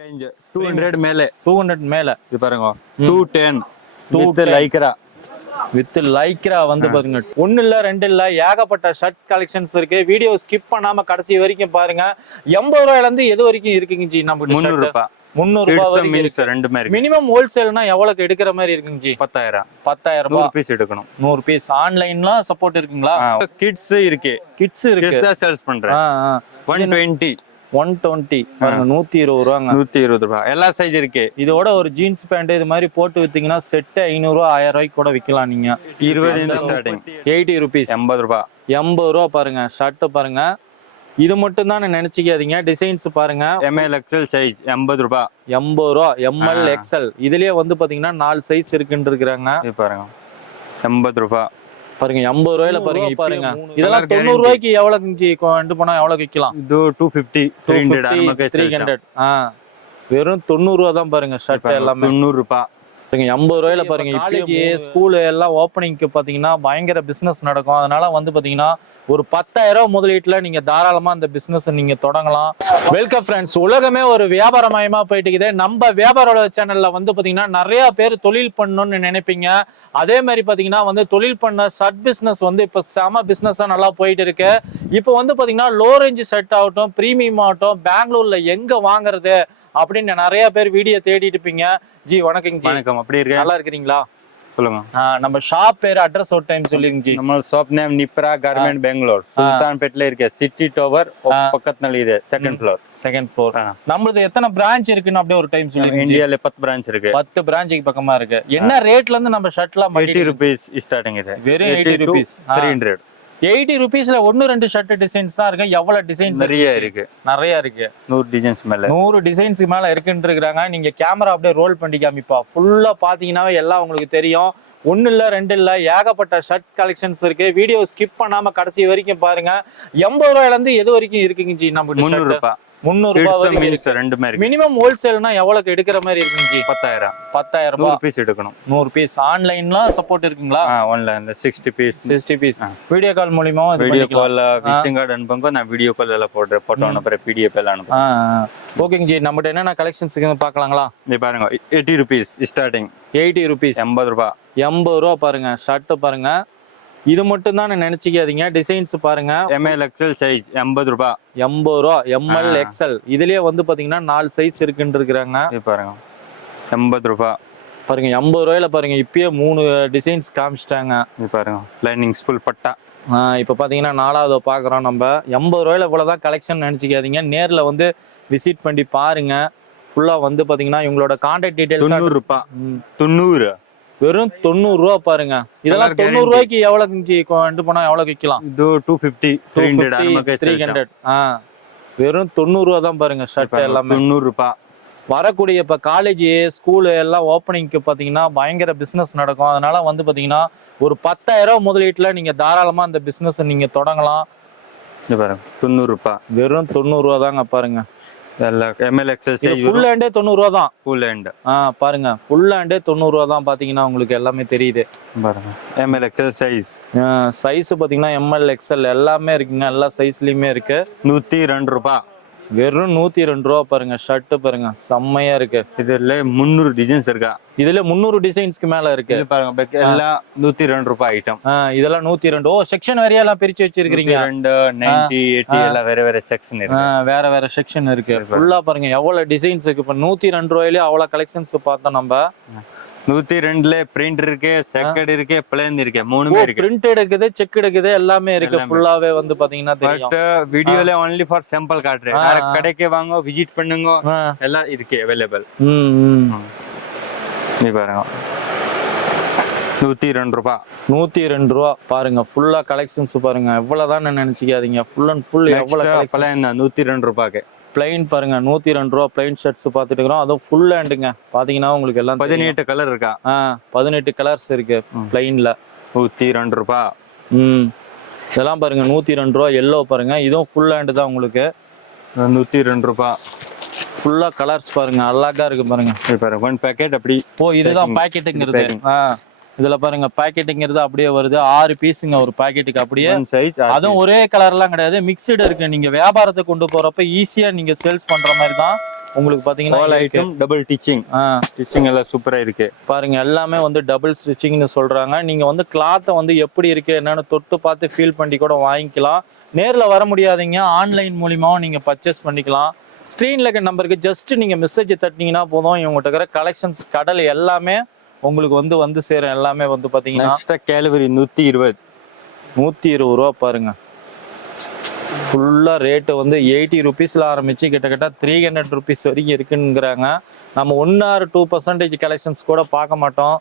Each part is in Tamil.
range 200 மேலே 200 மேல இது பாருங்க 210 with lycra வித் லைக்ரா வந்து பாருங்க ஒன்னு இல்ல ரெண்டு இல்ல ஏகப்பட்ட ஷர்ட் கலெக்ஷன்ஸ் இருக்கு. வீடியோ ஸ்கிப் பண்ணாம கடைசி வரைக்கும் பாருங்க. 80 ரூபாயில இருந்து எது வரைக்கும் இருக்குங்க ஜி? நம்ம 300 ரூபாய் 300 ரூபாய் வரைக்கும் ரெண்டு மாதிரி. மினிமம் ஹோல்சேல்னா எவ்வளவுக்கு எடுக்கிற மாதிரி இருக்குங்க ஜி? 10000 ரூபாய் பீஸ் எடுக்கணும். 100 பீஸ். ஆன்லைன்ல சப்போர்ட் இருக்குங்களா? கிட்ஸ் இருக்கு. கிட்ஸ் இருக்கு. தான் சேல்ஸ் பண்றேன். 120 பாருங்க 120 ரூபாங்க. 120 ரூபாய் எல்லா சைஸ் இருக்கு. இதோட ஒரு ஜீன்ஸ் பேண்ட் இது மாதிரி போட்டு வித்தீங்கன்னா செட் 500 ரூபாய் 1000 ரூபாய்க்கு கூட விக்கலாம். நீங்க 20 ஸ்டார்டிங் 80 ருபீஸ் 80 ரூபாய் 80 ரூபா பாருங்க. ஷர்ட் பாருங்க, இது மட்டும் தான் நினைச்சுக்காதீங்க. டிசைன்ஸ் பாருங்க. ML XL சைஸ் 80 ரூபாய் 80 ரூபா. ML XL இதுலயே வந்து பாத்தீங்கன்னா 4 சைஸ் இருக்குன்னு இருக்காங்க. இது பாருங்க 80 ரூபாய் பாருங்க. 80 ரூபாயில பாருங்க. இதெல்லாம் 90 ரூபாய்க்கு எவ்வளவு கொண்டு போனா எவ்வளவு விக்கலாம்? இது 250 300 வெறும் 90 ரூபா தான் பாருங்க. ஷர்ட் எல்லாமே 90 ரூபாய். 80 ரூபாயில பாருங்க. காலேஜ் ஸ்கூல் எல்லாம் ஓப்பனிங்க்கு பாத்தீங்கன்னா பயங்கர பிசினஸ் நடக்கும். அதனால வந்து பாத்தீங்கன்னா ஒரு 10,000 முதலீட்டுல நீங்க தாராளமா அந்த பிசினஸ் நீங்க தொடங்கலாம். Welcome friends. உலகமே ஒரு வியாபாரமயமா போயிட்டு இருக்குது. நம்ம வியாபார சேனல்ல வந்து பாத்தீங்கன்னா நிறைய பேர் தொழில் பண்ணணும்னு நினைப்பீங்க. அதே மாதிரி பாத்தீங்கன்னா வந்து தொழில் பண்ண ஷர்ட் பிசினஸ் வந்து இப்ப செம பிசினஸா நல்லா போயிட்டு இருக்கு. இப்போ வந்து பாத்தீங்கன்னா லோ ரேஞ்ச் ஷர்ட் ஆகட்டும், பிரீமியம் ஆகட்டும், பெங்களூர்ல எங்க வாங்குறது அப்படின்னு நிறைய பேர் வீடியோ தேடிட்டு இருப்பீங்க. ஜி வணக்கம். வணக்கம். அப்படி இருக்கு. நல்லா இருக்கிறீங்களா? சொல்லுங்க. நம்ம ஷாப் பேர் அட்ரஸ் ஒரு டைம் சொல்லுங்க ஜி. நம்ம ஷாப் நேம் நிப்ரா கார்மெண்ட் பெங்களூர். சுல்தான்பேட்ல இருக்கு. சிட்டி டவர் பக்கத்துல ಇದೆ. Second floor. நம்மளுது எத்தனை பிரான்ச் இருக்குன்னு அப்படியே ஒரு டைம் சொல்லுங்க. இந்தியால 10 பிரான்ச் இருக்கு. 10 பிரான்ச்சுக்கு பக்கமா இருக்கு. என்ன ரேட்ல இருந்து நம்ம ஷர்ட்லாம் 80 ரூபீஸ் ஸ்டார்டிங் இது. வெறும் 80 ரூபீஸ் 300. 80 ரூபீஸ்ல 1-2 ஷர்ட் டிசைன்ஸ் தான் இருக்கு. எவ்வளவு டிசைன்ஸ் நிறைய இருக்கு. 100 டிசைன்ஸ் மேல 100 டிசைன்ஸ்க்கு மேல இருக்குன்னு இருக்காங்க. நீங்க கேமரா அப்படியே ரோல் பண்ணி காமிப்பா. ஃபுல்லா பாத்தீங்கன்னாவே எல்லாம் உங்களுக்கு தெரியும். ஒன்னு இல்ல ரெண்டு இல்ல ஏகப்பட்ட ஷர்ட் கலெக்ஷன்ஸ் இருக்கு. வீடியோ ஸ்கிப் பண்ணாம கடைசி வரைக்கும் பாருங்க. 80 ரூபாயில இருந்து எது வரைக்கும் இருக்குங்க ஜி? நம்ம 300 ரூபாய் 300 ரூபாய் ரெண்டு மாதிரி. மினிமம் ஹோல்சேல்னா எவ்வளவுக்கு எடுக்கிற மாதிரி இருக்குங்க ஜி? 10000 ரூபாய் பீஸ் எடுக்கணும். 100 பீஸ். ஆன்லைன்ல சப்போர்ட் இருக்குங்களா? ஆன்லைன்ல 60 பீஸ். வீடியோ கால் மூலமா வீடியோ கால் விசிட்டிங் கார்டு அனுப்புங்க. நான் வீடியோ கால் எல்லாம் போடுறேன். போட்டோ அனுப்புறேன். PDF எல்லாம் அனுப்புறேன். ஓகேங்க ஜி. நம்மகிட்ட என்னென்ன கலெக்ஷன்ஸ் இருக்குன்னு பார்க்கலாங்களா? இது பாருங்க 80 ரூபீஸ் ஸ்டார்டிங். 80 ரூபீஸ் 80 ரூபாய் 80 ரூபா பாருங்க. ஷர்ட் பாருங்க, இது மட்டும் தான் நினைச்சுக்காதீங்க. டிசைன்ஸ் பாருங்க. ML XL சைஸ் 80 ரூபாய் 80 ரூபா. ML XL இதுலயே வந்து பாத்தீங்கன்னா 4 சைஸ் இருக்குன்னு இருக்காங்க. இது பாருங்க 80 ரூபாய் பாருங்க. 80 ரூபாயில பாருங்க இப்பயே 3 டிசைன்ஸ் காமிச்சிட்டாங்க. இது பாருங்க லைனிங்ஸ் ஃபுல் பட்டா. இப்போ பாத்தீங்கன்னா 4வது பாக்குறோம் நம்ம. 80 ரூபாயில இவ்வளவுதான் கலெக்ஷன் நினைச்சுக்காதீங்க. நேர்ல வந்து விசிட் பண்ணி பாருங்க. ஃபுல்லா வந்து பாத்தீங்கன்னா இவங்களோட கான்டாக்ட் டீடைல்ஸ் 90 ரூபாய் 90 வெறும் 90 ரூபா பாருங்க. இதெல்லாம் 90 ரூபாய்க்கு எவ்வளவு கொண்டு போனா எவ்வளவு விக்கலாம்? இது 250 300 வெறும் 90 ரூபா தான் பாருங்க. ஷர்ட் எல்லாமே 90 ரூபாய். வரக்கூடிய இப்ப காலேஜ் ஸ்கூல் எல்லாம் ஓப்பனிங்க்கு பாத்தீங்கன்னா பயங்கர பிசினஸ் நடக்கும். அதனால வந்து பாத்தீங்கன்னா ஒரு 10,000 முதலீட்டுல நீங்க தாராளமா அந்த பிசினஸ் நீங்க தொடங்கலாம். இது பாருங்க 90 ரூபாய். வெறும் 90 ரூபா தாங்க பாருங்க. ML XL சைஸ் ஃபுல் ஹேண்டே 90 ரூபா தான். ஃபுல் ஹேண்ட் பாருங்க. ஃபுல் ஹேண்டே 90 ரூபா தான். பாத்தீங்கன்னா உங்களுக்கு எல்லாமே தெரியுது பாருங்க. ML XL சைஸ் பாத்தீங்கன்னா ML XL எல்லாமே இருக்குங்க. எல்லா சைஸ்லயுமே இருக்கு. 102 ரூபாய். வெறும் 102 ரூபா பாருங்க. ஷர்ட் பாருங்க செம்மையா இருக்கு. இதுல 300 டிசைன்ஸ் இருக்கா. இதுல 300 டிசைன்ஸ்க்கு மேல இருக்கு. இது பாருங்க எல்லாம் 102 ரூபாய் ஐட்டம். இதெல்லாம் 102. ஓ செக்ஷன் வரையா எல்லாம் பிரிச்சு வச்சிருக்கீங்க. 90 80 எல்லாம் வேற செக்ஷன் இருக்கு. வேற செக்ஷன் இருக்கு. ஃபுல்லா பாருங்க எவ்வளவு டிசைன்ஸ் இருக்கு. இப்ப 102 ரூபாயிலே அவ்வளவு கலெக்ஷன்ஸ் பார்த்தோம் நம்ம. 102ல பிரிண்ட் இருக்கு, செக்கட் இருக்கு, பிளேன் இருக்கு. மூணுமே இருக்கு. பிரிண்டட் இருக்குது, செக்கட் இருக்குது, எல்லாமே இருக்கு. ஃபுல்லாவே வந்து பாத்தீங்கன்னா தெரியும். பட் வீடியோல only for sample காட்றேன். डायरेक्ट கடைக்கு வாங்க, விசிட் பண்ணுங்க. எல்லாம் இருக்கு அவேலபிள். நீ பாருங்க 102 ரூபாய். 102 ரூபா பாருங்க. ஃபுல்லா கலெக்ஷன்ஸ் பாருங்க. இவ்வளவுதான் நினைச்சுக்காதீங்க. ஃபுல் அண்ட் ஃபுல் எவ்வளவு பிளேன் 102 ரூபாய்க்கு. பிளைன் பாருங்க 102 ரூபா. பிளைன் ஷர்ட்ஸ் பாத்துட்டு இருக்கிறோம். அதுவும் ஃபுல் ஹேண்டுங்க. பாத்தீங்கன்னா உங்களுக்கு எல்லாம் 18 கலர் இருக்கா. 18 கலர்ஸ் இருக்கு பிளைன்ல. 102 ரூபாய். இதெல்லாம் பாருங்க 102 ரூபா. எல்லோ பாருங்க. இதுவும் ஃபுல் ஹேண்டு தான் உங்களுக்கு. 102 ரூபாய். ஃபுல்லா கலர்ஸ் பாருங்க. அழகா இருக்கு பாருங்க. பாருங்க 1 பாக்கெட் அப்படி. ஓ இதுதான் பாக்கெட்டுங்கிறது. இதுல பாருங்க பாக்கெட்டுங்கிறது அப்படியே வருது. 6 பீஸுங்க ஒரு பாக்கெட்டுக்கு. அப்படியே அதுவும் ஒரே கலர் எல்லாம் கிடையாது, மிக்சடு இருக்கு. நீங்க வியாபாரத்தை கொண்டு போறப்ப ஈஸியா நீங்க சேல்ஸ் பண்ற மாதிரி தான் உங்களுக்கு பாத்தீங்கன்னா all item double stitching. Stitching எல்லாம் சூப்பரா இருக்கு பாருங்க. எல்லாமே வந்து டபுள் ஸ்டிச்சிங்னு சொல்றாங்க. நீங்க வந்து கிளாத்தை வந்து எப்படி இருக்கு என்னன்னு தொட்டு பார்த்து ஃபீல் பண்ணி கூட வாங்கிக்கலாம். நேர்ல வர முடியாதீங்க, ஆன்லைன் மூலியமாவும் நீங்க பர்ச்சேஸ் பண்ணிக்கலாம். ஸ்க்ரீன்ல இருக்க நம்பருக்கு ஜஸ்ட் நீங்க மெசேஜ் தட்டினீங்கன்னா போதும், இவங்ககிட்ட இருக்கிற கலெக்ஷன்ஸ் கடல் எல்லாமே உங்களுக்கு வந்து சேரும். எல்லாமே வந்து பாத்தீங்கன்னா எக்ஸ்ட்ரா கேலவரி 120 ரூபா பாருங்க. ஃபுல்லா ரேட்டு வந்து 80 ருபீஸ்ல ஆரம்பிச்சு கிட்டத்தட்ட 300 ருபீஸ் வரைக்கும் இருக்குங்கிறாங்க. நம்ம 1 or 2% கலெக்ஷன்ஸ் கூட பார்க்க மாட்டோம்.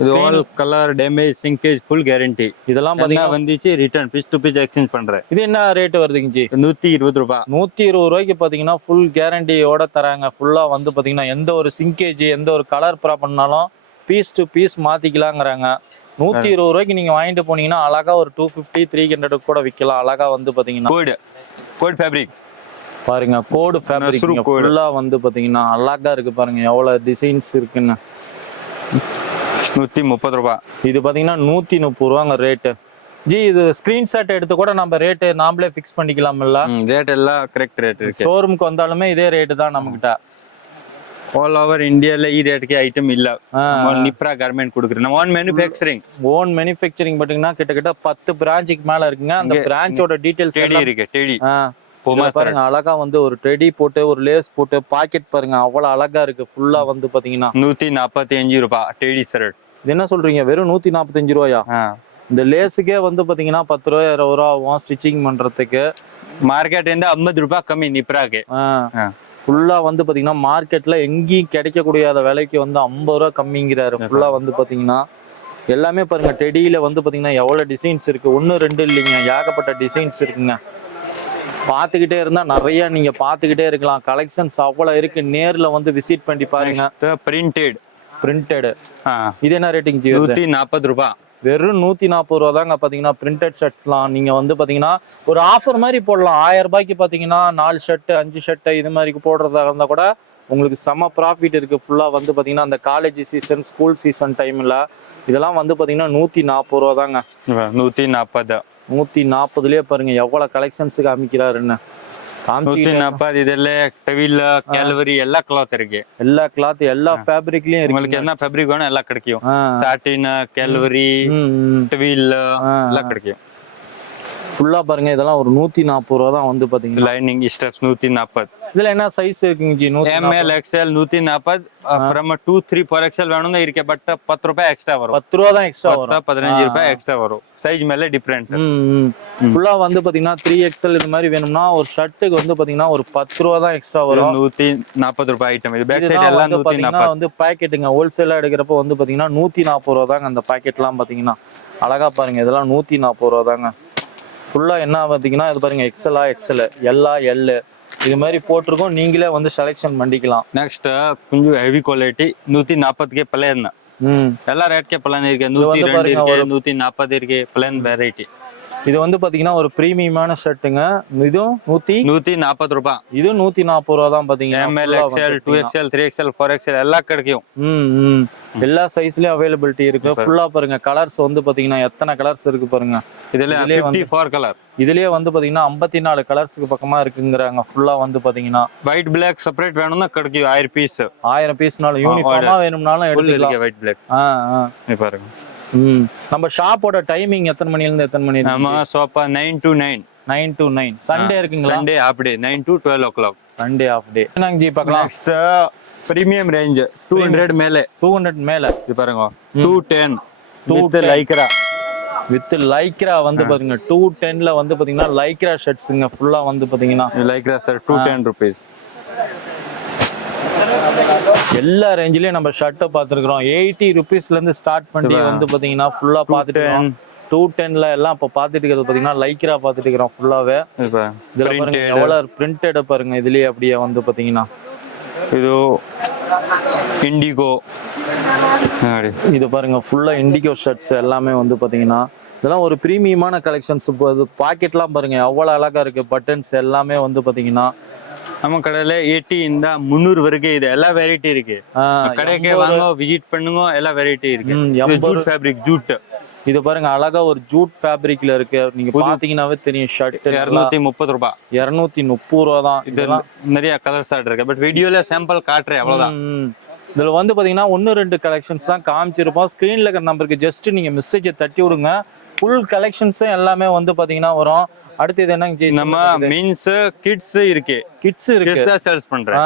இது all colour damage shrinkage full guarantee. இதெல்லாம் பாத்தீங்கன்னா வந்துச்சு return piece to piece exchange பண்றேன். இது என்ன ரேட் வருதுங்க ஜி? 120 ரூபாய். 120 ரூபாய்க்கு பாத்தீங்கன்னா ஃபுல் கேரண்டியோட தராங்க. ஃபுல்லா வந்து பாத்தீங்கன்னா எந்த ஒரு சிங்கேஜ் எந்த ஒரு கலர் ப்ராப்ளம்னாலும் பீஸ் டு பீஸ் மாத்திக்கலாங்கிறாங்க. 120 ரூபாய்க்கு நீங்க வாங்கிட்டு போனீங்கன்னா அழகா ஒரு 250 300 கூட விற்கலாம். அழகா வந்து பாத்தீங்கன்னா கோட் ஃபேப்ரிக் பாருங்க. கோட் ஃபேப்ரிக் ஃபுல்லா வந்து பாத்தீங்கன்னா அழகா இருக்கு பாருங்க, எவ்வளவு டிசைன்ஸ் இருக்குன்னு. 130 ரூபாய். இது பாத்தீங்கன்னா 130 ரூபாங்க ரேட்டு. ஜி இது ஸ்கிரீன்ஷாட் எடுத்து கூட நம்ம ரேட்டு நாமளே ஃபிக்ஸ் பண்ணிக்கலாம்ல? ரேட் எல்லாம் கரெக்ட் ரேட் இருக்கு. ஷோரூமுக்கு வந்தாலுமே இதே ரேட்டு தான் நம்மகிட்ட. ஆல் ஓவர் இந்தியால ಈ ರೇಟ್ಗೆ ஐட்டம் இல்ல. நிப்ரா கார்மெண்ட் கொடுக்குறோம். நம்ம ஓன் மேனுஃபேக்சரிங் பாத்தீங்கன்னா கிட்டத்தட்ட 10 பிரான்ச்சுக்கு மேல இருக்குங்க. அந்த பிரான்ச்சோட டீடைல்ஸ் எல்லாம் இருக்கு. டெடி பாருங்க, அழகா வந்து ஒரு டெடி போட்டு ஒரு லேஸ் போட்டு பாக்கெட் பாருங்க, அவ்வளவு அழகா இருக்கு. ஃபுல்லா வந்து பாத்தீங்கன்னா 145 ரூபாய் டெடி ஷர்ட். இது என்ன சொல்றீங்க, வெறும் 145 ரூபாயா? இந்த லேஸுக்கே வந்து பாத்தீங்கன்னா 10 ரூபாய் 20 ரூபா ஆகும் ஸ்டிச்சிங் பண்றதுக்கு. மார்க்கெட் 50 ரூபாய் கம்மி நிப்ராக்கு. ஃபுல்லா வந்து பாத்தீங்கன்னா மார்க்கெட்ல எங்கேயும் கிடைக்கக்கூடிய விலைக்கு வந்து 50 ரூபா கம்மிங்கிறாரு. ஃபுல்லா வந்து பாத்தீங்கன்னா எல்லாமே பாருங்க. டெடியில வந்து பாத்தீங்கன்னா எவ்வளவு டிசைன்ஸ் இருக்கு, 1 2 இல்லைங்க, ஏகப்பட்ட டிசைன்ஸ் இருக்குங்க. பாத்துக்கிட்டே இருந்தா நிறைய நீங்க பாத்துக்கிட்டே இருக்கலாம். கலெக்ஷன்ஸ் அவ்வளவு இருக்கு. நேர்ல வந்து விசிட் பண்ணி பாருங்க. பிரிண்டட் இது என்ன ரேட்டிங்? 140 ரூபாய். வெறும் 140 ரூபா தாங்க. பாத்தீங்கன்னா பிரிண்டட் ஷர்ட்ஸ்லாம் நீங்க வந்து பாத்தீங்கன்னா ஒரு ஆஃபர் மாதிரி போடலாம். 1000 ரூபாய்க்கு பாத்தீங்கன்னா 4 ஷர்ட் 5 ஷர்ட் இது மாதிரி போடுறதா இருந்தா கூட உங்களுக்கு செம ப்ராஃபிட் இருக்கு. ஃபுல்லா வந்து பாத்தீங்கன்னா அந்த காலேஜ் சீசன் ஸ்கூல் சீசன் டைம்ல இதெல்லாம் வந்து பாத்தீங்கன்னா 140 ரூபா தாங்க. 140லயே பாருங்க எவ்வளவு கலெக்ஷன்ஸ் காமிக்கிறாருன்னு. 140 ಇದೆಲ್ಲ ಟವಿಲ್ ಕ್ಯಾಲವರಿ ಎಲ್ಲ ಕ್ಲಾತ್ இருக்கு. எல்லா கிளாத் எல்லா ஃபேப்ரிக்லயும் இருக்கு. உங்களுக்கு என்ன ஃபேப்ரிக் வேணும் எல்லாம் கிடைக்கும். சாட்டின் கேலவரி டவில் எல்லாம் கிடைக்கும். ஃபுல்லா பாருங்க. இதெல்லாம் ஒரு 140 ரூபா தான் வந்து பாத்தீங்கன்னா. Lining steps 140. இதுல என்ன சைஸ் இருக்குங்க ஜி? ML XL 140. அப்புறம் 2 3 4XL வேணும்னா இருக்கு. பட் 10 ரூபாய் எக்ஸ்ட்ரா வரும். 10 ரூபா தான் எக்ஸ்ட்ரா வரும். 15 ரூபாய் எக்ஸ்ட்ரா வரும். சைஸ் மேல டிஃபரண்ட். ஃபுல்லா வந்து பாத்தீங்கன்னா 3XL இது மாதிரி வேணும்னா ஒரு ஷர்ட்டுக்கு வந்து பாத்தீங்கன்னா ஒரு 10 ரூபா தான் எக்ஸ்ட்ரா வரும். 140 ரூபாய் ஐட்டம். இது பேக் சைடு எல்லாம் 140. வந்து பாக்கெட்டுங்க ஹோல்சேலா எடுக்கிறப்ப வந்து பாத்தீங்கன்னா 140 ரூபா தாங்க. அந்த பாக்கெட்லாம் பாத்தீங்கன்னா அழகா பாருங்க. இதெல்லாம் 140 ரூபா தாங்க. ஃபுல்லா என்ன பாத்தீங்கன்னா இது பாருங்க, எக்ஸ்எல் எல்லா எல் இது மாதிரி போட்டிருக்கோம். நீங்களே வந்து செலக்ஷன் பண்ணிக்கலாம். ನೆಕ್ಸ್ಟ್ கொஞ்ச ಹೆವಿ ಕ್ವಾಲಿಟಿ 140 ಗೆ ಪ್ಲೇನ್ ಎಲ್ಲ ರೇಟ್ ಗೆ ಪ್ಲೇನ್ ಇருக்கு. 102 இருக்கு, 140 இருக்கு. Plain variety. இது வந்து பாத்தீங்கன்னா ஒரு பிரீமியமான ஷர்ட்டுங்க. இதுவும் 140 ரூபாய். இது 140 ரூபா தான் பாத்தீங்கன்னா. ML XL 2XL 3XL 4XL எல்லாம் கிடைக்கும். எல்லா சைஸ்லயும் அவைலபிலிட்டி இருக்கு. ஃபுல்லா பாருங்க. கலர்ஸ் வந்து பாத்தீங்கன்னா எத்தனை கலர்ஸ் இருக்கு பாருங்க. இதுல 54 கலர். இதுலயே வந்து பாத்தீங்கன்னா 54 கலர்ஸ்க்கு பக்கமா இருக்குங்கறாங்க. ஃபுல்லா வந்து பாத்தீங்கன்னா ஒயிட் பிளாக் செப்பரேட் வேணும்னா கிடைக்கும். 1000 பீஸ். 1000 பீஸ்னால யூனிஃபார்மா வேணும்னாலும் எடுத்துக்கலாம். White black. நீ பாருங்க. நம்ம ஷாப்போட டைமிங் எத்தனை மணில இருந்து எத்தனை மணி? நம்ம ஷாப் 9 to 9. சண்டே இருக்குங்களா? Sunday half day 9 to 12 o'clock. Sunday half day. என்னங்க ஜி பார்க்கலாம்? நெக்ஸ்ட் பிரீமியம் ரேஞ்ச் 200 மேல. 200 மேல இது பாருங்க. 210 வித் லைக்ரா வந்து பாருங்க. 210ல வந்து பாத்தீங்கன்னா லைக்ரா ஷர்ட்ஸ்ங்க. ஃபுல்லா வந்து பாத்தீங்கன்னா லைக்ரா ஷர்ட் 210 rupees. எல்லா ரேஞ்சிலயும் நம்ம ஷர்ட்டை பார்த்துருக்கிறோம். 80 ருபீஸ்ல இருந்து ஸ்டார்ட் பண்ணி வந்து பாத்தீங்கன்னா ஃபுல்லா பாத்துட்டு 210ல எல்லாம் இப்ப பாத்துட்டு இருக்கிறது பாத்தீங்கன்னா லைக்ரா பாத்துட்டு இருக்கிறோம் ஃபுல்லாவே. இதுல பாருங்க எவ்வளவு பிரிண்டட் பாருங்க. இதுலயே அப்படியே வந்து பாத்தீங்கன்னா இது இண்டிகோ. இது பாருங்க ஃபுல்லா இண்டிகோ ஷர்ட்ஸ் எல்லாமே வந்து பாத்தீங்கன்னா இதெல்லாம் ஒரு பிரீமியமான கலெக்ஷன்ஸ். பாக்கெட்லாம் பாருங்க எவ்வளவு அழகா இருக்கு. பட்டன்ஸ் எல்லாமே வந்து பாத்தீங்கன்னா நம்ம கடையில 80 இந்த 300 வரைக்கும் இது எல்லா வெரைட்டி இருக்கு. கடைக்கு வாங்க, விசிட் பண்ணுங்க, எல்லா வெரைட்டி இருக்கு. ஜூட் ஃபேப்ரிக் ஜூட் இது பாருங்க அழகா ஒரு ஜூட் ஃபேப்ரிக்ல இருக்கு. நீங்க பாத்தீங்கன்னாவே தெரியும். ஷர்ட் 230 ரூபாய். 230 ரூபா தான். இதெல்லாம் நிறைய கலர் ஷர்ட் இருக்கு. பட் வீடியோல சாம்பிள் காட்டுறேன் அவ்வளவுதான். இதுல வந்து பாத்தீங்கன்னா 1-2 கலெக்ஷன்ஸ் தான் காமிச்சிருப்போம். ஸ்கிரீன்ல இருக்கிற நம்பருக்கு ஜஸ்ட் நீங்க மெசேஜை தட்டி விடுங்க. ஃபுல் கலெக்ஷன்ஸும் எல்லாமே வந்து பாத்தீங்கன்னா வரும். அடுத்து இது என்னங்க ஜெய்? நம்ம மீன்ஸ் கிட்ஸ் இருக்கு. கிட்ஸ் இருக்கு. தான் சேல்ஸ் பண்றேன்.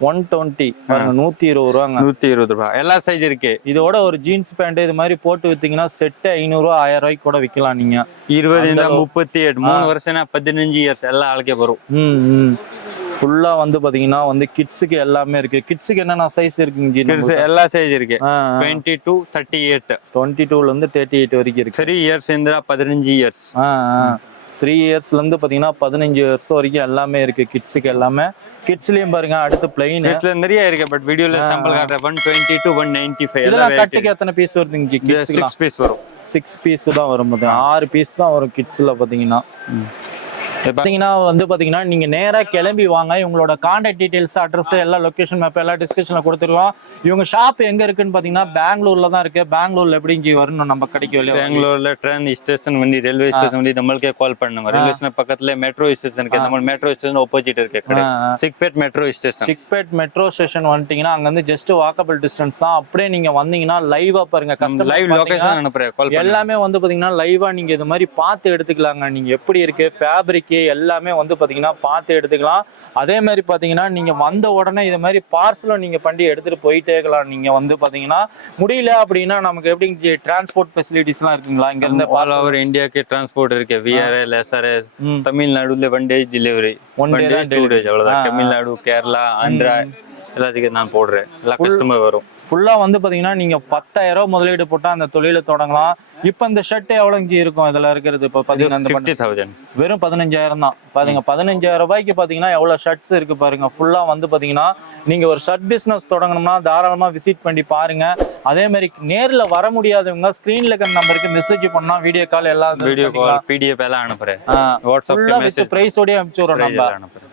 120 பாருங்க 120 ரூபாங்க. 120 ரூபாய். எல்லா சைஸ் இருக்கு. இதோட ஒரு ஜீன்ஸ் பேண்ட் இது மாதிரி போட்டு வித்தீங்கன்னா செட் 500 ரூபா 1000 ரூபாய்க்கு கூட விக்கலாம். நீங்க 20 38 3 வருஷம்னா 15 இயர்ஸ் எல்லாம் ஆளுக்கே வரும். ஃபுல்லா வந்து பாத்தீங்கன்னா வந்து கிட்ஸுக்கு எல்லாமே இருக்கு. கிட்ஸுக்கு என்னென்ன சைஸ் இருக்குங்க ஜி? எல்லா சைஸ் இருக்கு. 22 38 22ல இருந்து 38 வரைக்கும் இருக்கு. 3 இயர்ஸ் இருந்தா 15 இயர்ஸ். 3 இயர்ஸ்ல இருந்து பாத்தீங்கன்னா 15 இயர்ஸ் வரைக்கும் எல்லாமே இருக்கு கிட்ஸுக்கு எல்லாமே. கிட்ஸ்லயும் பாருங்க அடுத்து பிளைன் நிறைய இருக்கு. பட் வீடியோல சாம்பிள் காட்டுறேன். 120 to 195. இதெல்லாம் கட்டுக்கு எத்தனை பீஸ் வருதுங்க ஜி? 6 பீஸ் வரும். 6 பீஸ் தான் வரும். 6 பீஸ் தான் வரும் கிட்ஸ்ல பாத்தீங்கன்னா. பாத்தீங்கன்னா வந்து பாத்தீங்கன்னா நீங்க நேரா கிளம்பி வாங்க. இவங்களோட கான்டாக்ட் டீடைல்ஸ், அட்ரஸ், எல்லா லொகேஷன் மேப் எல்லாம் டிஸ்கிரிப்ஷன்ல கொடுத்துருவோம். இவங்க ஷாப் எங்க இருக்குன்னு பாத்தீங்கன்னா பெங்களூர்ல தான் இருக்கு. பெங்களூர்ல எப்படி இங்க வரணும் நம்ம கடைக்கு வெளியே? பெங்களூர்ல ட்ரெயின் ஸ்டேஷன் வந்து ரயில்வே ஸ்டேஷன் வந்து நம்மளுக்கே கால் பண்ணுங்க. ரயில்வே ஸ்டேஷன் பக்கத்துல மெட்ரோ ஸ்டேஷன் இருக்கு. நம்ம மெட்ரோ ஸ்டேஷன் ஆப்போசிட் இருக்கு கடை. Chickpet metro station. Chickpet metro station வந்துட்டீங்கன்னா அங்க வந்து ஜஸ்ட் வாக்கபிள் டிஸ்டன்ஸ் தான். அப்படியே நீங்க வந்தீங்கன்னா லைவா பாருங்க. கஸ்டமர் லைவ் லொகேஷன் அனுப்புறேன். கால் எல்லாமே வந்து பாத்தீங்கன்னா லைவா நீங்க இது மாதிரி பார்த்து எடுத்துக்கலாங்க. நீங்க எப்படி இருக்கு ஃபேப்ரிக் எல்லாமே வந்து பாத்தீங்கன்னா பார்த்து எடுத்துக்கலாம். அதே மாதிரி பாத்தீங்கன்னா நீங்க வந்த உடனே இது மாதிரி பார்சலும் நீங்க பண்ணி எடுத்துட்டு போயிட்டே இருக்கலாம். நீங்க வந்து பாத்தீங்கன்னா முடியல அப்படின்னா நமக்கு எப்படி டிரான்ஸ்போர்ட் ஃபெசிலிட்டிஸ் எல்லாம் இருக்குங்களா? இங்க இருந்து ஆல் ஓவர் இந்தியாக்கு டிரான்ஸ்போர்ட் இருக்கு. VRL, SRS. தமிழ்நாடுல 1 day டெலிவரி. 1 day 2 days அவ்வளவுதான். தமிழ்நாடு, கேரளா, ஆந்திரா எல்லாத்துக்கும் நான் போடுறேன். எல்லா கஸ்டமர் வரும். ஃபுல்லா வந்து பாத்தீங்கன்னா நீங்க 10,000 ரூபாய் முதலீடு போட்டா அந்த தொழிலை தொடங்கலாம். இப்ப இந்த ஷர்ட் எவ்வளவு இருக்கும் இதுல இருக்கிறது? இப்ப பாத்தீங்கன்னா 50,000 வெறும் 15,000 தான். பாருங்க 15,000 ரூபாய்க்கு பாத்தீங்கன்னா எவ்வளவு ஷர்ட்ஸ் இருக்கு பாருங்க. ஃபுல்லா வந்து பாத்தீங்கன்னா நீங்க ஒரு ஷர்ட் பிசினஸ் தொடங்கணும்னா தாராளமா விசிட் பண்ணி பாருங்க. அதே மாதிரி நேர்ல வர முடியாதவங்க ஸ்கிரீன்ல இருக்கிற நம்பருக்கு மெசேஜ் பண்ணா வீடியோ கால் எல்லாம் PDF எல்லாம் அனுப்புறேன். வாட்ஸ்அப்ல பிரைஸோடய அனுப்பிச்சு விடுறோம் நம்ம.